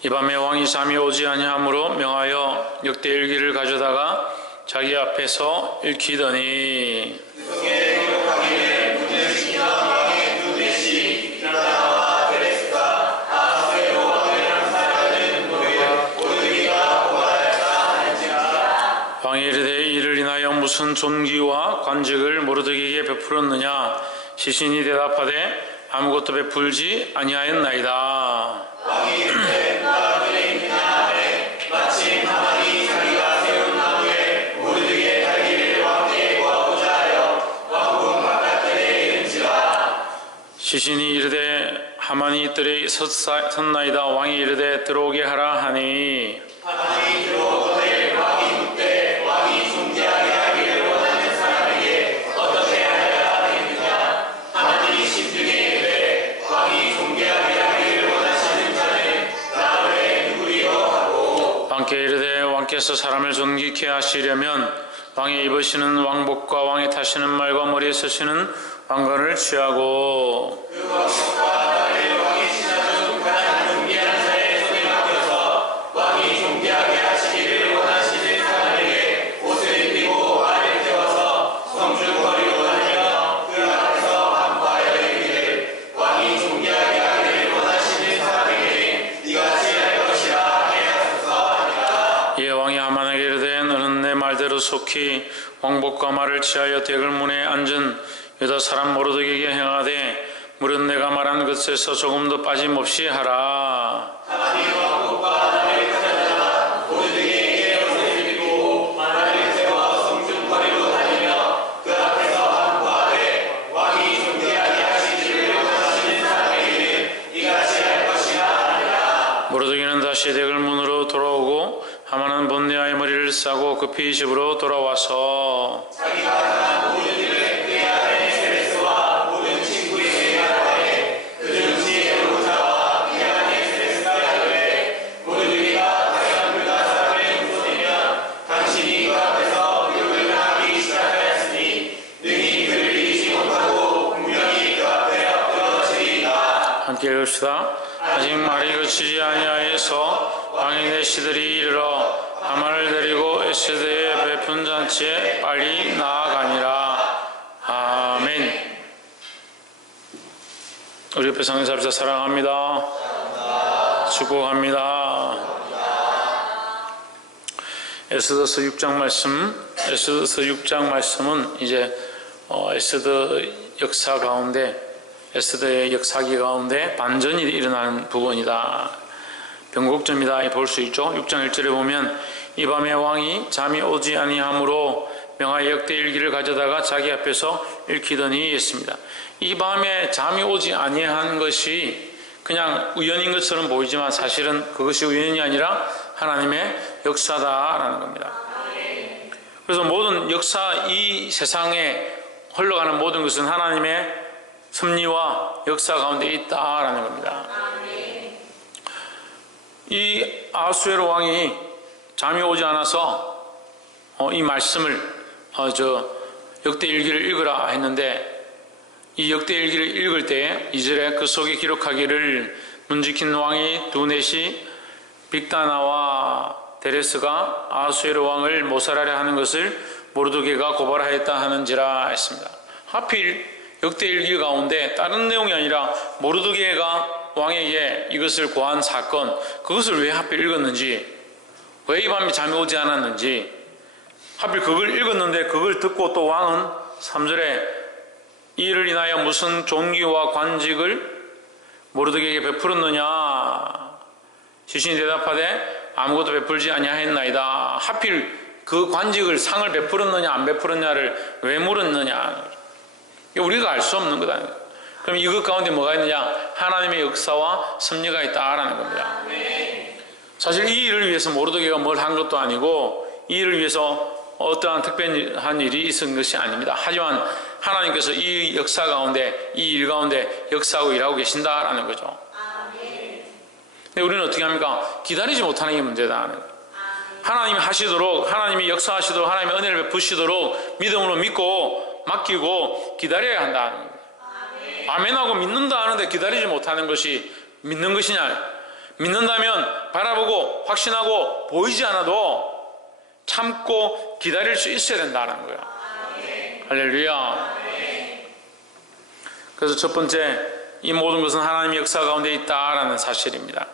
이 밤에 왕이 잠이 오지 아니하므로 명하여 역대일기를 가져다가 자기 앞에서 읽히더니 왕이 이르되 이를 인하여 무슨 존귀와 관직을 모르드게에게 베풀었느냐? 시신이 대답하되 아무것도 베풀지 아니하였나이다. 왕이 이르되 누가 그에 있느냐 하되 마침 하만이 자기가 세운 나무에 모르드게 달기를 왕께 구하고자 하여 왕궁 바깥들에 이른지라. 시신이 이르되 하만이 뜰에 섰나이다. 왕이 이르되 들어오게 하라 하니 하만이 들어오거늘 왕이 묻되 왕이 존귀하게 하기를 원하는 사람에게 어떻게 하여야 하겠느냐. 하만이 심중에 이르되 왕이 존귀하게 하기를 원하시는 자는 나 외에 누구리요 하고 왕께 이르되 왕께서 사람을 존귀케 하시려면 왕이 입으시는 왕복과 왕이 타시는 말과 머리에 쓰시는 왕관을 취하고 그 왕복과 나를 왕이 신하던 가장 존귀한 자의 손에 맡겨서 왕이 존귀하게 하시기를 원하시는 사람에게 옷을 입히고 말을 태워서 성중거리로 다니며 그 앞에서 반포하여 이르기를 왕이 존귀하게 하기를 원하시는 사람에게 네가 취할 것이라 하였소서 하니라. 이에 왕이 하만에게 이르되 너는 내 말대로 속히 왕복과 말을 취하여 대궐문에 앉은 유다 사람 모르드게에게 행하되 무릇 내가 말한 것에서 조금도 빠짐없이 하라. 하만이 왕복과 말을 가져다가 모르드게에게 옷을 입히고 말을 태워 성중거리로 다니며 그 앞에서 반포하되 왕이 존귀하게 하시기를 원하시는 사람에게는 이같이 할 것이라 하니라. 모르드게는 다시 대궐문으로 돌아오고 하만은 본네아의 머리를 싸고 급히 집으로 돌아와서 자기가 당한 모든 일을 그의 아내 세레스와 모든 친구에게 말하되 그 중시 여로자와 그의 아내 세레스가 이르되 모르드게가 다시 유다 사람을 후손이면 당신이 그 앞에서 욕을 당하기 시작하였으니 능히 그를 이기지 못하고 분명히 그 앞에 엎드러지리이다. 함께 읽읍시다. 아직 말이 그치지 아니하여서 왕이 내 시들이 이르러 하만을 데리고 에스더의 베푼 잔치에 빨리 나아가니라. 아멘. 우리 옆에 상인사합시다. 사랑합니다. 축복합니다. 에스더서 6장 말씀. 에스더서 6장 말씀은 이제 에스더 역사 가운데 에스더의 역사기 가운데 반전이 일어나는 부분이다. 변곡점이다 볼 수 있죠. 6장 1절에 보면 이 밤에 왕이 잠이 오지 아니하므로 명하여 역대일기를 가져다가 자기 앞에서 읽히더니 했습니다. 이 밤에 잠이 오지 아니한 것이 그냥 우연인 것처럼 보이지만 사실은 그것이 우연이 아니라 하나님의 역사다라는 겁니다. 그래서 모든 역사, 이 세상에 흘러가는 모든 것은 하나님의 섭리와 역사 가운데 있다라는 겁니다. 이 아하수에로 왕이 잠이 오지 않아서 이 말씀을 역대일기를 읽으라 했는데 이 역대일기를 읽을 때 2절에 그 속에 기록하기를 문지킨 왕이 두넷이 빅다나와 데레스가 아하수에로 왕을 모살하려 하는 것을 모르드게가 고발하였다 하는지라 했습니다. 하필 역대일기 가운데 다른 내용이 아니라 모르드게가 왕에게 이것을 고한 사건, 그것을 왜 하필 읽었는지, 왜 이 밤에 잠이 오지 않았는지, 하필 그걸 읽었는데 그걸 듣고 또 왕은 3절에 이를 인하여 무슨 존귀와 관직을 모르드게에게 베풀었느냐. 시신이 대답하되 아무것도 베풀지 아니하였나이다. 하필 그 관직을, 상을 베풀었느냐 안 베풀었냐를 왜 물었느냐. 우리가 알 수 없는 거다. 그럼 이것 가운데 뭐가 있느냐? 하나님의 역사와 섭리가 있다라는 겁니다. 사실 이 일을 위해서 모르드게가 뭘 한 것도 아니고 이 일을 위해서 어떠한 특별한 일이 있은 것이 아닙니다. 하지만 하나님께서 이 역사 가운데, 이 일 가운데 역사하고 일하고 계신다라는 거죠. 근데 우리는 어떻게 합니까? 기다리지 못하는 게 문제다. 하나님이 하시도록, 하나님이 역사하시도록, 하나님의 은혜를 베푸시도록 믿음으로 믿고 맡기고 기다려야 한다. 아멘하고 믿는다 하는데 기다리지 못하는 것이 믿는 것이냐? 믿는다면 바라보고 확신하고 보이지 않아도 참고 기다릴 수 있어야 된다는 거예요. 할렐루야. 그래서 첫 번째, 이 모든 것은 하나님의 역사 가운데 있다라는 사실입니다.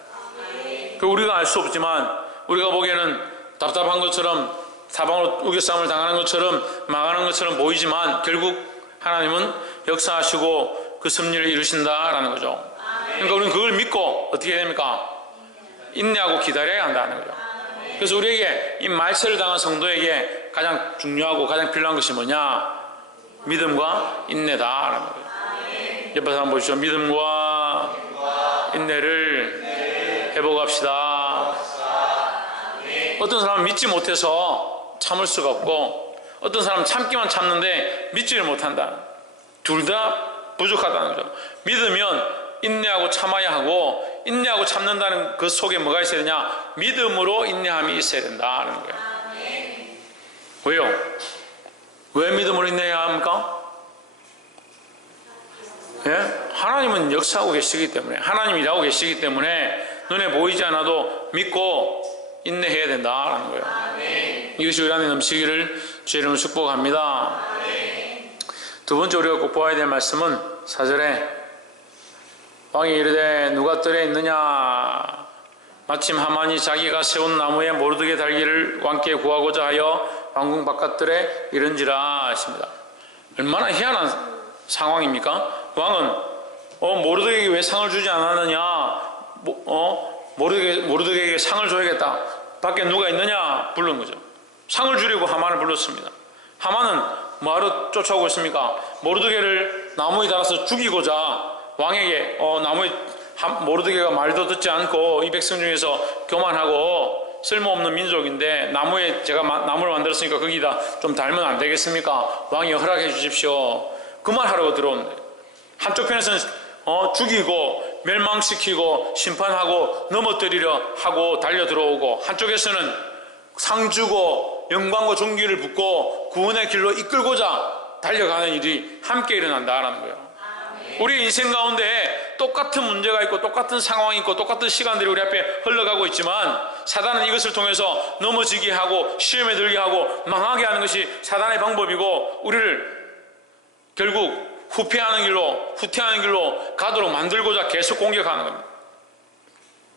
우리가 알 수 없지만 우리가 보기에는 답답한 것처럼 사방으로 우겨싸움을 당하는 것처럼 망하는 것처럼 보이지만 결국 하나님은 역사하시고 그 섭리를 이루신다라는 거죠. 그러니까 우리는 그걸 믿고 어떻게 해야 됩니까? 인내하고 기다려야 한다는 거죠. 그래서 우리에게 이 말세를 당한 성도에게 가장 중요하고 가장 필요한 것이 뭐냐? 믿음과 인내다라는 거예요. 옆에 사람 보시죠. 믿음과 인내를 회복합시다. 어떤 사람은 믿지 못해서 참을 수가 없고 어떤 사람은 참기만 참는데 믿지를 못한다. 둘 다 부족하다는 거죠. 믿으면 인내하고 참아야 하고 인내하고 참는다는 그 속에 뭐가 있어야 되냐? 믿음으로 인내함이 있어야 된다는 거예요. 왜요? 왜 믿음으로 인내해야 합니까? 예? 하나님은 역사하고 계시기 때문에 하나님이 일하고 계시기 때문에 눈에 보이지 않아도 믿고 인내해야 된다는 거예요. 이것이 우리 안에 넘치기를 주의 이름으로 축복합니다. 두 번째 우리가 꼭 보아야 될 말씀은 4절에 왕이 이르되 누가 뜰에 있느냐? 마침 하만이 자기가 세운 나무에 모르드게 달기를 왕께 구하고자 하여 왕궁 바깥들에 이른지라 하십니다. 얼마나 희한한 상황입니까? 왕은 모르드게에게 왜 상을 주지 않았느냐? 모르드게에게 상을 줘야겠다. 밖에 누가 있느냐? 부른 거죠. 상을 주려고 하만을 불렀습니다. 하만은 뭐하러 쫓아오고 있습니까? 모르드게를 나무에 달아서 죽이고자 왕에게 모르드게가 말도 듣지 않고 이 백성 중에서 교만하고 쓸모없는 민족인데 제가 나무를 만들었으니까 거기다 좀 달면 안 되겠습니까? 왕이 허락해 주십시오. 그 말 하려고 들어오는데 한쪽 편에서는 죽이고 멸망시키고 심판하고 넘어뜨리려 하고 달려 들어오고 한쪽에서는 상 주고 영광과 존귀를 붓고 구원의 길로 이끌고자 달려가는 일이 함께 일어난다라는 거예요. 우리 인생 가운데 똑같은 문제가 있고 똑같은 상황이 있고 똑같은 시간들이 우리 앞에 흘러가고 있지만 사단은 이것을 통해서 넘어지게 하고 시험에 들게 하고 망하게 하는 것이 사단의 방법이고 우리를 결국 후퇴하는 길로 가도록 만들고자 계속 공격하는 겁니다.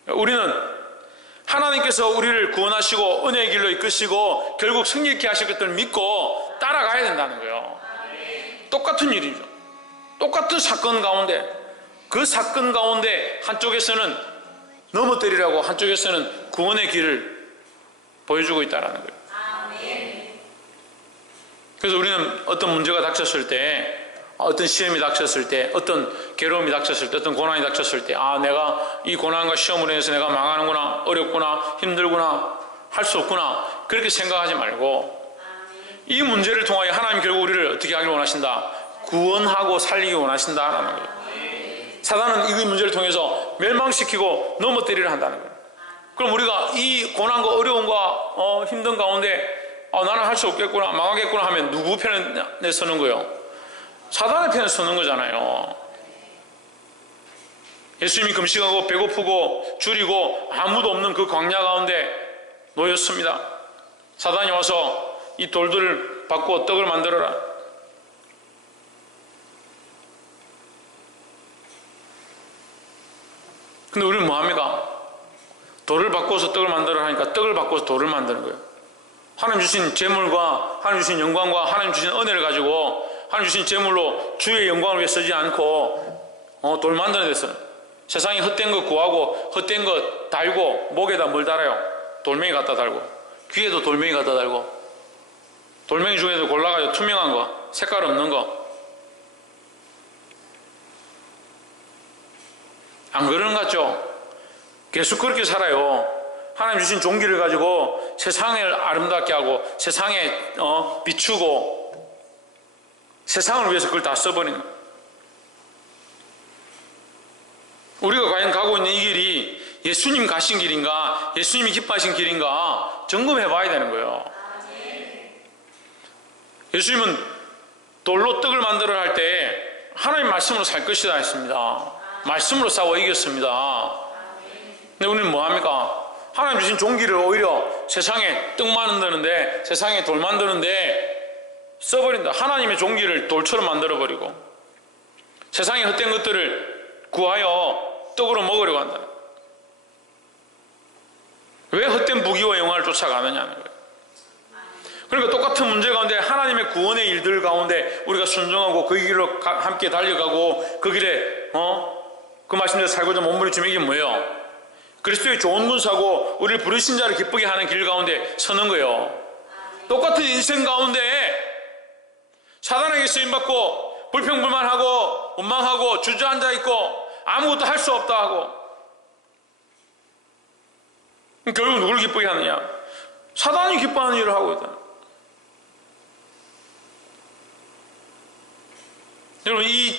우리는 하나님께서 우리를 구원하시고 은혜의 길로 이끄시고 결국 승리케 하실 것들을 믿고 따라가야 된다는 거예요. 똑같은 일이죠. 똑같은 사건 가운데 그 사건 가운데 한쪽에서는 넘어뜨리라고 한쪽에서는 구원의 길을 보여주고 있다는 거예요. 그래서 우리는 어떤 문제가 닥쳤을 때 어떤 시험이 닥쳤을 때 어떤 괴로움이 닥쳤을 때 어떤 고난이 닥쳤을 때 내가 이 고난과 시험으로 인해서 내가 망하는구나 어렵구나 힘들구나 할 수 없구나 그렇게 생각하지 말고 이 문제를 통하여 하나님 결국 우리를 어떻게 하길 원하신다? 구원하고 살리기 원하신다라는 거예요. 사단은 이 문제를 통해서 멸망시키고 넘어뜨리려 한다는 거예요. 그럼 우리가 이 고난과 어려움과 힘든 가운데 나는 할 수 없겠구나 망하겠구나 하면 누구 편에 서는 거예요? 사단의 편에 서는 거잖아요. 예수님이 금식하고 배고프고 줄이고 아무도 없는 그 광야 가운데 놓였습니다. 사단이 와서 이 돌들을 바꾸어 떡을 만들어라. 근데 우리는 뭐합니까? 돌을 바꿔서 떡을 만들어라 하니까 떡을 바꿔서 돌을 만드는 거예요. 하나님 주신 재물과 하나님 주신 영광과 하나님 주신 은혜를 가지고 하나님 주신 재물로 주의 영광을 위해 쓰지 않고 돌 만드는 데서 세상에 헛된 거 구하고 헛된 거 달고 목에다 뭘 달아요? 돌멩이 갖다 달고 귀에도 돌멩이 갖다 달고 돌멩이 중에도 골라가지고 투명한 거 색깔 없는 거 안 그러는 것 같죠? 계속 그렇게 살아요. 하나님 주신 종기를 가지고 세상을 아름답게 하고 세상에 비추고 세상을 위해서 그걸 다 써버리는 거예요. 우리가 과연 가고 있는 이 길이 예수님 가신 길인가 예수님이 기뻐하신 길인가 점검해 봐야 되는 거예요. 예수님은 돌로 떡을 만들어 할 때 하나님 말씀으로 살 것이다 했습니다. 말씀으로 싸워 이겼습니다. 근데 우리는 뭐 합니까? 하나님 주신 종기를 오히려 세상에 떡 만드는데, 세상에 돌 만드는데 써버린다. 하나님의 종기를 돌처럼 만들어버리고 세상의 헛된 것들을 구하여 떡으로 먹으려고 한다. 왜 헛된 부귀와 영화를 쫓아가느냐는 거예요. 그러니까 똑같은 문제 가운데 하나님의 구원의 일들 가운데 우리가 순종하고 그 길로 함께 달려가고 그 길에 그 말씀대로 살고자 몸부림 주면 이게 뭐예요? 그리스도의 좋은 문사고 우리를 부르신 자를 기쁘게 하는 길 가운데 서는 거예요. 똑같은 인생 가운데 사단에게 쓰임받고 불평불만하고 원망하고 주저앉아 있고 아무것도 할 수 없다 하고 결국 누구를 기쁘게 하느냐? 사단이 기뻐하는 일을 하고 있다. 여러분, 이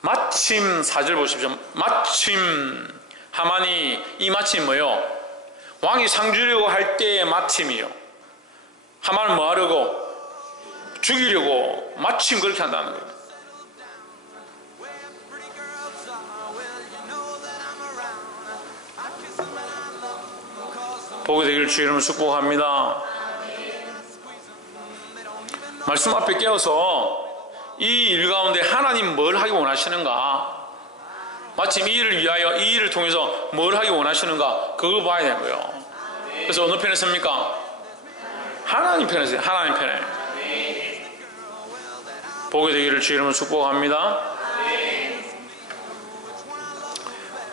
마침 4절 보십시오. 마침 하만이, 이 마침 뭐예요? 왕이 상 주려고 할 때의 마침이요. 하만은 뭐 하려고? 죽이려고 마침 그렇게 한다는 거예요. 보게 되기를 주 이름으로 축복합니다. 말씀 앞에 깨어서 이 일 가운데 하나님 뭘 하기 원하시는가? 마침 이 일을 위하여, 이 일을 통해서 뭘 하기 원하시는가? 그걸 봐야 되는 거예요. 그래서 어느 편에 섭니까? 하나님 편에 서요. 하나님 편에. 보게 되기를 주 이름으로 축복합니다.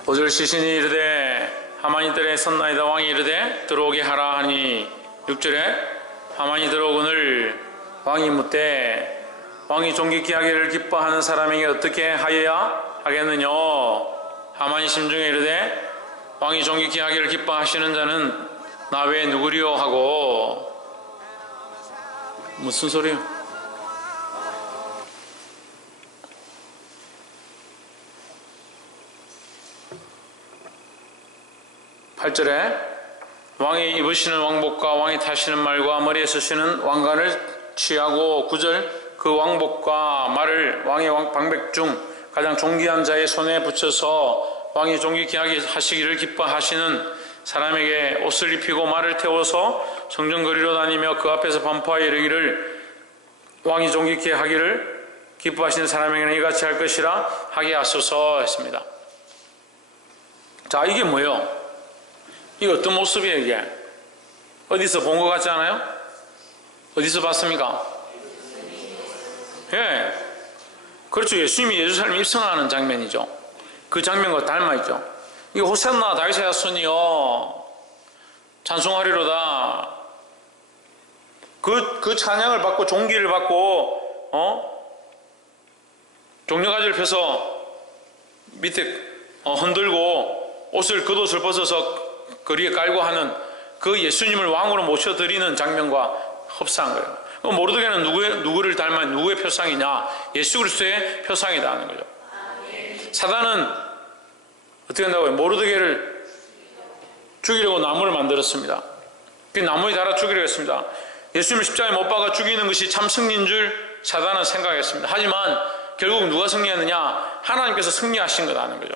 5절 시신이 이르되 하만이 뜰에 섰나이다. 왕이 이르되 들어오게 하라 하니 6절에 하만이 들어오거늘 왕이 묻되 왕이 존귀케 하기를 기뻐하는 사람에게 어떻게 하여야 하겠느냐? 하만이 심중에 이르되 왕이 존귀케 하기를 기뻐하시는 자는 나 외에 누구리요? 하고 무슨 소리요? 8절에 왕이 입으시는 왕복과 왕이 타시는 말과 머리에 쓰시는 왕관을 취하고 9절 그 왕복과 말을 왕의 방백 중 가장 존귀한 자의 손에 붙여서 왕이 존귀케 하시기를 기뻐하시는 사람에게 옷을 입히고 말을 태워서 성전거리로 다니며 그 앞에서 반포하여 이르기를 왕이 존귀케 하기를 기뻐하시는 사람에게는 이같이 할 것이라 하게 하소서 했습니다. 자, 이게 뭐예요? 이게 어떤 모습이에요? 이게 어디서 본 것 같지 않아요? 어디서 봤습니까? 예, 그렇죠. 예수님이 예루살렘 입성하는 장면이죠. 그 장면과 닮아있죠. 이게 호산나 다윗의 자손이여 찬송하리로다. 그 찬양을 받고 종기를 받고 종려가지를 펴서 밑에 흔들고 옷을 겉옷을 벗어서 거리에 깔고 하는 그 예수님을 왕으로 모셔드리는 장면과 흡사한 거예요. 모르드게는 누구를 닮아 누구의 표상이냐? 예수 그리스도의 표상이다 하는 거죠. 사단은 어떻게 한다고요? 모르드게를 죽이려고 나무를 만들었습니다. 그 나무에 달아 죽이려고 했습니다. 예수님을 십자가에 못 박아 죽이는 것이 참 승리인 줄 사단은 생각했습니다. 하지만 결국 누가 승리했느냐? 하나님께서 승리하신 거라는 거죠.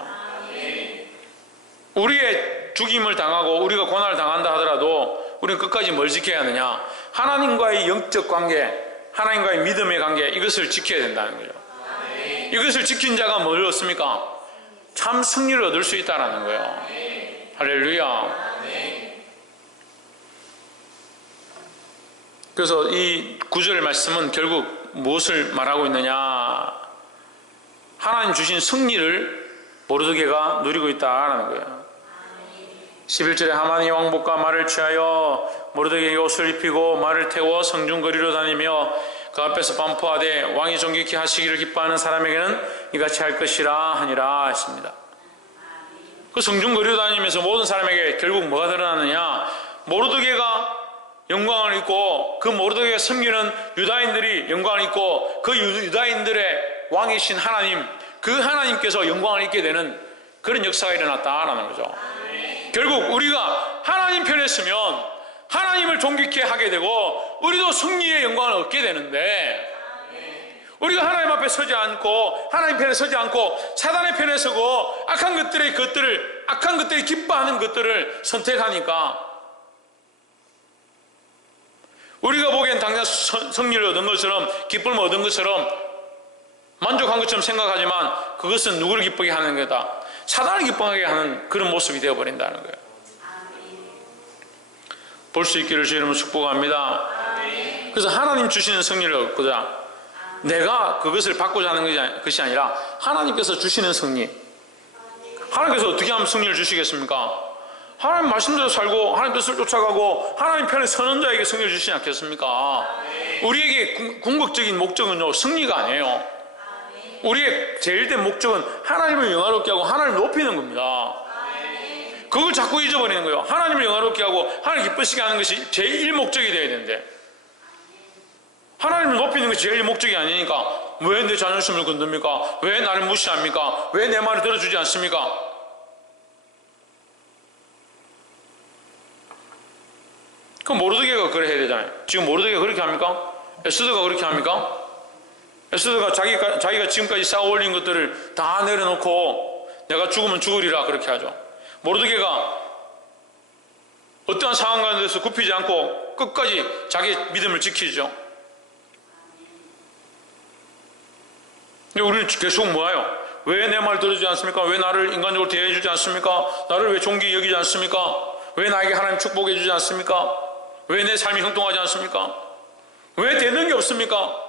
우리의 죽임을 당하고 우리가 고난을 당한다 하더라도 우리는 끝까지 뭘 지켜야 하느냐? 하나님과의 영적 관계, 하나님과의 믿음의 관계, 이것을 지켜야 된다는 거죠. 이것을 지킨 자가 뭘 얻습니까? 참 승리를 얻을 수 있다는 거예요. 할렐루야. 그래서 이 9절 말씀은 결국 무엇을 말하고 있느냐? 하나님 주신 승리를 모르드게가 누리고 있다라는 거예요. 11절에 하만이 왕복과 말을 취하여 모르드게에게 옷을 입히고 말을 태워 성중거리로 다니며 그 앞에서 반포하되 왕이 존귀케 하시기를 기뻐하는 사람에게는 이같이 할 것이라 하니라 했습니다. 그 성중거리로 다니면서 모든 사람에게 결국 뭐가 드러나느냐? 모르드게가 영광을 입고 그 모르드게가 섬기는 유다인들이 영광을 입고 그 유다인들의 왕이신 하나님, 그 하나님께서 영광을 입게 되는 그런 역사가 일어났다라는 거죠. 결국 우리가 하나님 편에 서면 하나님을 존귀케 하게 되고 우리도 승리의 영광을 얻게 되는데, 우리가 하나님 앞에 서지 않고 하나님 편에 서지 않고 사단의 편에 서고 악한 것들을 악한 것들이 기뻐하는 것들을 선택하니까 우리가 보기엔 당장 승리를 얻은 것처럼 기쁨을 얻은 것처럼 만족한 것처럼 생각하지만 그것은 누구를 기쁘게 하는 거다? 사단을 기뻐하게 하는 그런 모습이 되어버린다는 거예요. 볼 수 있기를 주의 이름으로 축복합니다. 그래서 하나님 주시는 승리를 얻고자 내가 그것을 받고자 하는 것이 아니라 하나님께서 주시는 승리. 하나님께서 어떻게 하면 승리를 주시겠습니까? 하나님 말씀대로 살고 하나님 뜻을 쫓아가고 하나님 편에 서는 자에게 승리를 주시지 않겠습니까? 우리에게 궁극적인 목적은요, 승리가 아니에요. 우리의 제일 된 목적은 하나님을 영화롭게 하고 하나님을 높이는 겁니다. 그걸 자꾸 잊어버리는 거예요. 하나님을 영화롭게 하고 하나님을 기쁘시게 하는 것이 제일 목적이 되어야 되는데 하나님을 높이는 것이 제일 목적이 아니니까 왜 내 자존심을 건듭니까? 왜 나를 무시합니까? 왜 내 말을 들어주지 않습니까? 그럼 모르드게가 그래 해야 되잖아요. 지금 모르드게가 그렇게 합니까? 에스더가 그렇게 합니까? 에스더가 자기가 지금까지 쌓아올린 것들을 다 내려놓고 내가 죽으면 죽으리라 그렇게 하죠. 모르드게가 어떠한 상황 가운데서 굽히지 않고 끝까지 자기 믿음을 지키죠. 근데 우리는 계속 뭐예요? 왜 내 말 들어주지 않습니까? 왜 나를 인간적으로 대해주지 않습니까? 나를 왜 존귀히 여기지 않습니까? 왜 나에게 하나님 축복해 주지 않습니까? 왜 내 삶이 형통하지 않습니까? 왜 되는 게 없습니까?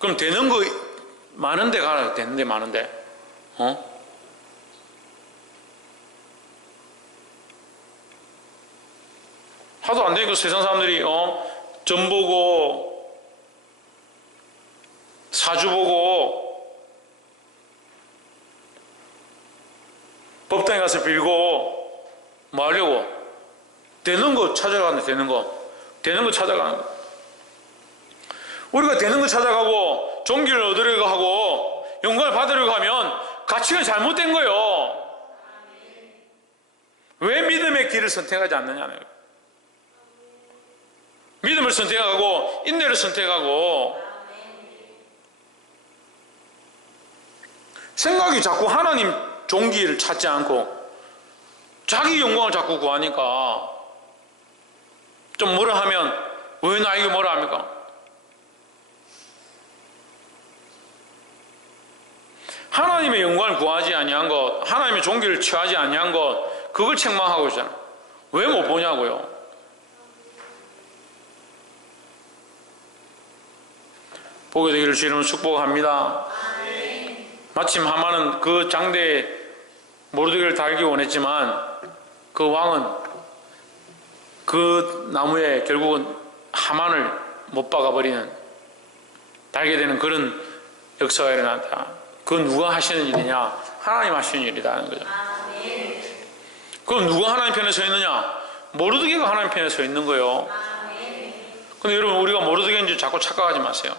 그럼 되는 거 많은데 가라. 되는데 많은데 하도 안 되니까 세상 사람들이 점 보고 사주 보고 법당에 가서 빌고 뭐 하려고? 되는 거 찾아가는 되는 거 찾아가는 거. 우리가 되는 거 찾아가고 존귀를 얻으려고 하고 영광을 받으려고 하면 가치가 잘못된 거예요. 왜 믿음의 길을 선택하지 않느냐는 거예요. 믿음을 선택하고 인내를 선택하고 생각이 자꾸 하나님 존귀를 찾지 않고 자기 영광을 자꾸 구하니까 좀 뭐라 하면 왜 나에게 뭐라 합니까? 하나님의 영광을 구하지 아니한 것, 하나님의 존귀를 취하지 아니한 것, 그걸 책망하고 있잖아요. 왜 못 보냐고요. 보게 되기를 주의 이름으로 축복합니다. 마침 하만은 그 장대에 모르드게를 달기 원했지만 그 왕은 그 나무에 결국은 하만을 못 박아버리는 달게 되는 그런 역사가 일어났다. 그건 누가 하시는 일이냐? 하나님 하시는 일이라는 거죠. 그럼 누가 하나님 편에 서 있느냐? 모르드게가 하나님 편에 서 있는 거예요. 근데 여러분, 우리가 모르드게인 줄 자꾸 착각하지 마세요.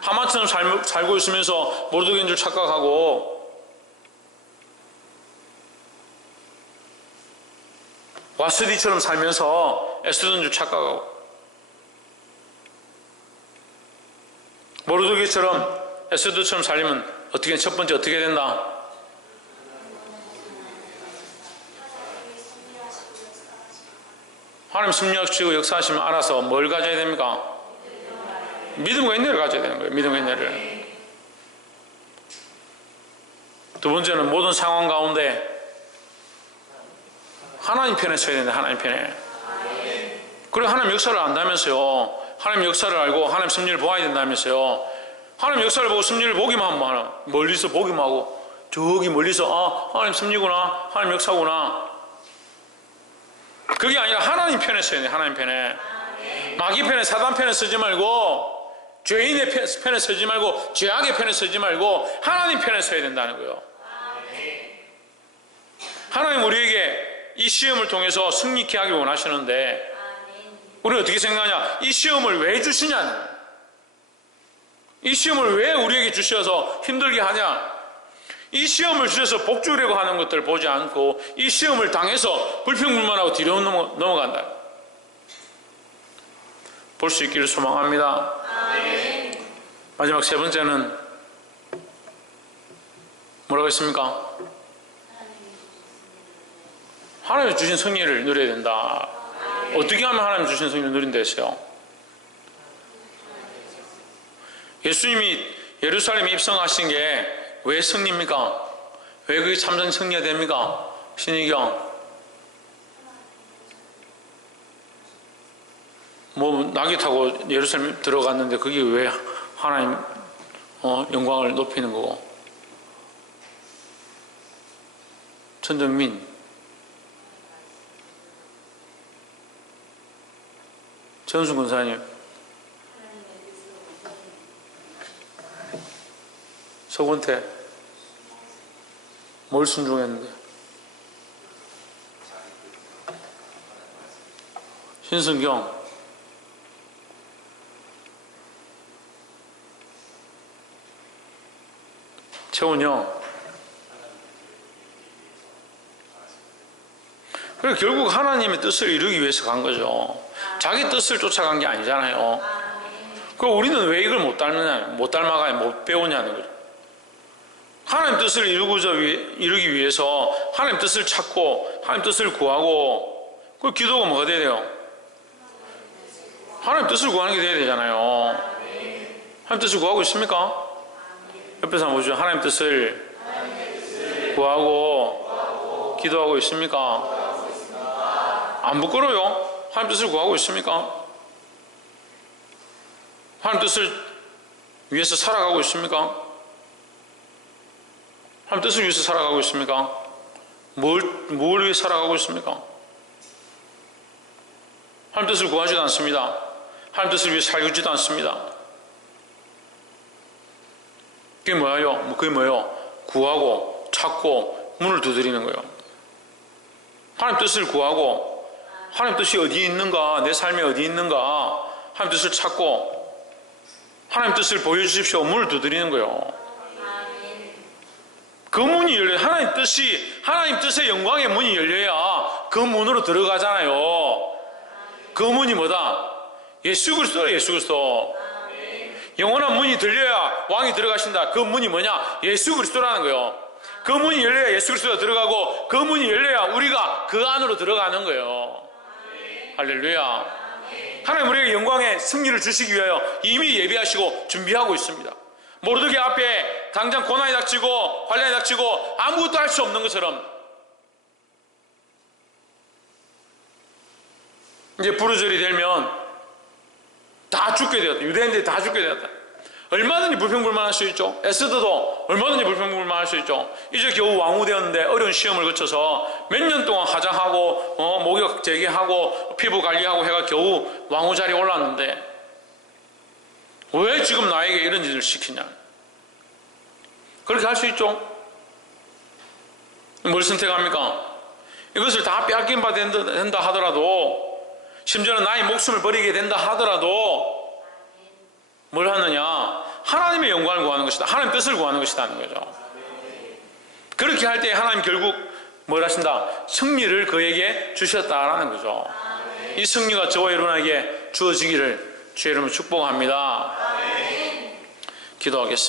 하만처럼 살고 있으면서 모르드게인 줄 착각하고 와스디처럼 살면서 에스더인 줄 착각하고 모르드게처럼 에스더처럼 살려면 어떻게 첫 번째 어떻게 된다? 하나님 승리하시고 역사하시면 알아서 뭘 가져야 됩니까? 믿음과 인내를 가져야 되는 거예요. 믿음과 인내를. 두 번째는 모든 상황 가운데 하나님 편에 서야 된다. 하나님 편에. 그리고 하나님 역사를 안다면서요. 하나님 역사를 알고 하나님 승리를 보아야 된다면서요. 하나님 역사를 보고 승리를 보기만 하면 멀리서 보기만 하고 저기 멀리서 하나님 승리구나, 하나님 역사구나. 그게 아니라 하나님 편에 서야 돼. 하나님 편에. 마귀 편에, 사단 편에 서지 말고 죄인의 편에 서지 말고 죄악의 편에 서지 말고 하나님 편에 서야 된다는 거예요. 하나님 우리에게 이 시험을 통해서 승리케 하길 원하시는데 우리는 어떻게 생각하냐? 이 시험을 왜 주시냐는, 이 시험을 왜 우리에게 주셔서 힘들게 하냐? 이 시험을 주셔서 복 주려고 하는 것들을 보지 않고 이 시험을 당해서 불평불만하고 뒤로 넘어간다. 볼 수 있기를 소망합니다. 마지막 세 번째는 뭐라고 했습니까? 하나님 주신 승리를 누려야 된다. 어떻게 하면 하나님 주신 승리를 누린다 했어요? 예수님이 예루살렘에 입성하신 게 왜 승리입니까? 왜 그게 참전 승리가 됩니까? 신의경. 뭐 낙이 타고 예루살렘 들어갔는데 그게 왜 하나님 영광을 높이는 거고? 전정민. 전순 군사님. 서건태. 뭘 순종했는데? 신승경. 최원영. 그래서 결국 하나님의 뜻을 이루기 위해서 간 거죠. 자기 뜻을 쫓아간 게 아니잖아요. 그럼 우리는 왜 이걸 못 닮느냐, 못 닮아가냐, 못 배우냐는 거죠. 하나님 뜻을 이루기 위해서 하나님 뜻을 찾고 하나님 뜻을 구하고, 그 기도가 뭐가 돼야 돼요? 하나님 뜻을 구하는 게 돼야 되잖아요. 하나님 뜻을 구하고 있습니까? 옆에서 한번 보시죠. 하나님 뜻을 구하고 기도하고 있습니까? 안 부끄러워요? 하나님 뜻을 구하고 있습니까? 하나님 뜻을 위해서 살아가고 있습니까? 하나님 뜻을 위해서 살아가고 있습니까? 뭘 위해 살아가고 있습니까? 하나님 뜻을 구하지도 않습니다. 하나님 뜻을 위해 살지도 않습니다. 그게 뭐예요? 그게 뭐예요? 구하고 찾고 문을 두드리는 거예요. 하나님 뜻을 구하고 하나님 뜻이 어디에 있는가, 내 삶에 어디 있는가, 하나님 뜻을 찾고 하나님 뜻을 보여주십시오. 문을 두드리는 거예요. 그 문이 열려야, 하나님 뜻의 영광의 문이 열려야 그 문으로 들어가잖아요. 그 문이 뭐다? 예수 그리스도예요. 예수 그리스도. 영원한 문이 들려야 왕이 들어가신다. 그 문이 뭐냐? 예수 그리스도라는 거예요. 그 문이 열려야 예수 그리스도가 들어가고, 그 문이 열려야 우리가 그 안으로 들어가는 거예요. 할렐루야. 하나님 우리에게 영광의 승리를 주시기 위하여 이미 예비하시고 준비하고 있습니다. 모르드게 앞에 당장 고난이 닥치고 환난이 닥치고 아무것도 할 수 없는 것처럼 이제 부르절이 되면 다 죽게 되었다. 유대인들이 다 죽게 되었다. 얼마든지 불평불만할 수 있죠. 에스더도 얼마든지 불평불만할 수 있죠. 이제 겨우 왕후 되었는데 어려운 시험을 거쳐서 몇 년 동안 화장하고 목욕 재개하고 피부 관리하고 해가 겨우 왕후 자리에 올랐는데 왜 지금 나에게 이런 일을 시키냐. 그렇게 할 수 있죠. 뭘 선택합니까? 이것을 다 빼앗긴 바 된다 하더라도, 심지어는 나의 목숨을 버리게 된다 하더라도 뭘 하느냐? 하나님의 영광을 구하는 것이다. 하나님 뜻을 구하는 것이다 하는 거죠. 그렇게 할 때 하나님 결국 뭘 하신다? 승리를 그에게 주셨다라는 거죠. 이 승리가 저와 여러분에게 주어지기를 주의 이름으로 축복합니다. 기도하겠습니다.